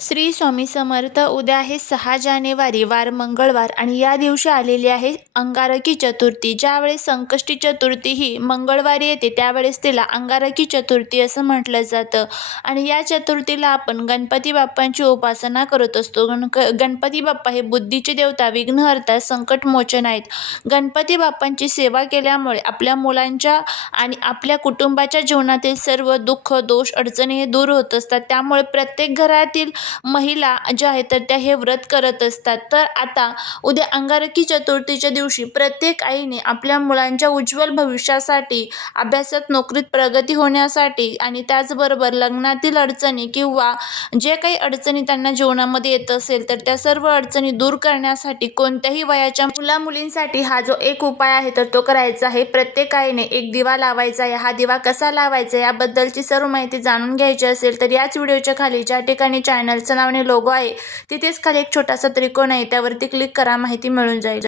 श्री स्वामी समर्थ. उद्या आहे 6 जानेवारी, वार मंगळवार, आणि या दिवशी आलेली आहे अंगारकी चतुर्थी. ज्यावेळेस संकष्टी चतुर्थी ही मंगळवारी येते त्यावेळेस तिला अंगारकी चतुर्थी असं म्हटलं जातं. आणि या चतुर्थीला आपण गणपती बाप्पांची उपासना करत असतो. गणपती बाप्पा हे बुद्धीचे देवता, विघ्नहर्ता, संकटमोचन आहेत. गणपती बाप्पांची सेवा केल्यामुळे आपल्या मुलांच्या आणि आपल्या कुटुंबाच्या जीवनातील सर्व दुःख, दोष, अडचणी हे दूर होत असतात. त्यामुळे प्रत्येक घरातील महिला ज्या आहेत तर त्या हे व्रत करत असतात. तर आता उद्या अंगारकी चतुर्थीच्या दिवशी प्रत्येक आईने आपल्या मुलांच्या उज्ज्वल भविष्यासाठी, अभ्यासात, नोकरीत प्रगती होण्यासाठी आणि त्याचबरोबर लग्नातील अडचणी किंवा जे काही अडचणी त्यांना जीवनामध्ये येत असेल तर त्या सर्व अडचणी दूर करण्यासाठी कोणत्याही वयाच्या मुला-मुलींसाठी हा जो एक उपाय आहे तर तो करायचा आहे. प्रत्येक आईने एक दिवा लावायचा आहे. हा दिवा कसा लावायचा याबद्दलची सर्व माहिती जाणून घ्यायची असेल तर याच व्हिडिओच्या खाली ज्या ठिकाणी चॅनलचं नाव आणि लोगो आहे तिथेच खाली एक छोटासा त्रिकोण आहे त्यावरती क्लिक करा, माहिती मिळून जाईल.